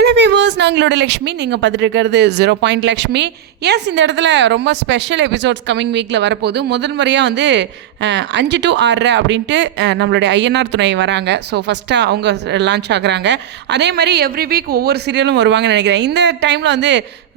Hello viewers நாங்களோட Lakshmi. நீங்கள் பார்த்துட்டு இருக்கிறது ஜீரோ பாயிண்ட் லக்ஷ்மி. எஸ் இந்த இடத்துல ரொம்ப ஸ்பெஷல் எபிசோட்ஸ் கமிங் வீக்கில் வரப்போகுது. முதல் முறையாக வந்து அஞ்சு டு ஆறு அப்படின்ட்டு நம்மளுடைய ஐஎன்ஆர் துணை வராங்க. ஸோ ஃபஸ்ட்டாக அவங்க லான்ச் ஆகுறாங்க. அதே மாதிரி எவ்ரி வீக் ஒவ்வொரு சீரியலும் வருவாங்கன்னு நினைக்கிறேன். இந்த டைமில் வந்து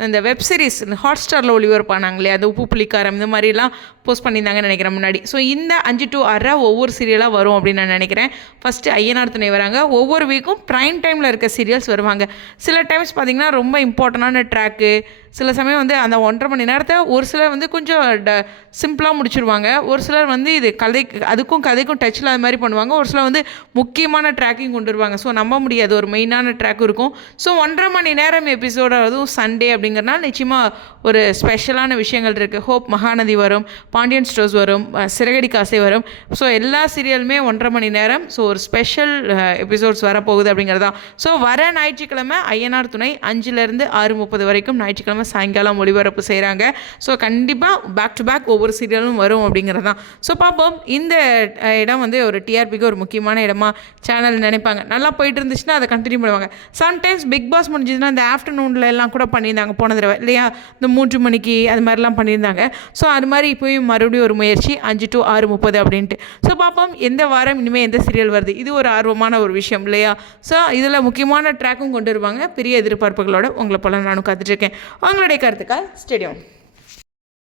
இந்த வெப் சீரிஸ் ஹாட் ஸ்டாரில் ஒளிபரப்பானாங்க இல்லையா? அது உப்பு புளிக்காரம் இந்த மாதிரிலாம் போஸ்ட் பண்ணியிருந்தாங்கன்னு நினைக்கிறேன் முன்னாடி. ஸோ இந்த அஞ்சு டு ஆறு ஒவ்வொரு சீரியலாக வரும் அப்படின்னு நான் நினைக்கிறேன். ஃபஸ்ட்டு ஐஎன்ஆர் துணை வராங்க. ஒவ்வொரு வீக்கும் ப்ரைம் டைமில் இருக்க சீரியல்ஸ் வருவாங்க. சில டைம்ஸ் பார்த்திங்கன்னா ரொம்ப இம்பார்ட்டண்டான ட்ராக்கு சில சமயம் வந்து அந்த ஒன்றரை மணி நேரத்தை ஒரு சிலர் வந்து கொஞ்சம் ட சிம்பிளாக முடிச்சிருவாங்க. ஒரு சிலர் வந்து இது கதை அதுக்கும் கதைக்கும் டச் இல்லாத மாதிரி பண்ணுவாங்க. ஒரு சிலர் வந்து முக்கியமான ட்ராக்கிங் கொண்டு வருவாங்க. ஸோ நம்ப முடியாது. ஒரு மெயினான ட்ராக் இருக்கும். ஸோ ஒன்றரை மணி நேரம் எபிசோட அதுவும் சண்டே அப்படிங்கிறனால நிச்சயமாக ஒரு ஸ்பெஷலான விஷயங்கள் இருக்குது ஹோப் மகாநதி வரும் பாண்டியன் ஸ்டோர்ஸ் வரும் சிறகடி காசை வரும். ஸோ எல்லா சீரியலுமே ஒன்றரை மணி நேரம். ஸோ ஒரு ஸ்பெஷல் எபிசோட்ஸ் வரப்போகுது அப்படிங்கிறது தான் ஸோ வர ஞாயிற்றுக்கிழமை ஐஎன்ஆர் துணை அஞ்சுலேருந்து ஆறு முப்பது வரைக்கும் ஞாயிற்றுக்கிழமை சாயங்காலம் ஒளிபரப்பு செய்கிறாங்க ஸோ கண்டிப்பாக பேக் டு பேக் ஒவ்வொரு சீரியலும் வரும் அப்படிங்கிறது தான். ஸோ பார்ப்போம். இந்த இடம் வந்து ஒரு டிஆர்பிக்கு ஒரு முக்கியமான இடமா சேனல் நினைப்பாங்க. நல்லா போயிட்டு இருந்துச்சுன்னா அதை கண்டினியூ பண்ணுவாங்க. சம்டைம்ஸ் பிக் பாஸ் முடிஞ்சதுன்னா இந்த ஆஃப்டர்நூனில் எல்லாம் கூட பண்ணியிருந்தாங்க போன தடவை இல்லையா? இந்த மூன்று மணிக்கு அது மாதிரிலாம் பண்ணியிருந்தாங்க. ஸோ அது மாதிரி இப்போயும் மறுபடியும் ஒரு முயற்சி அஞ்சு டு ஆறு முப்பது அப்படின்ட்டு. ஸோ பார்ப்போம். எந்த வாரம் இனிமேல் எந்த சீரியல் வருது? இது ஒரு ஆர்வமான ஒரு விஷயம் இல்லையா? ஸோ இதில் முக்கியமான ட்ராக்கும் கொண்டு வருவாங்க. பெரிய எதிர்பார்ப்புகளோட உங்களை போல நானும் காத்துட்ருக்கேன் அவங்களுடைய கருத்துக்கள்? ஸ்டேடியம்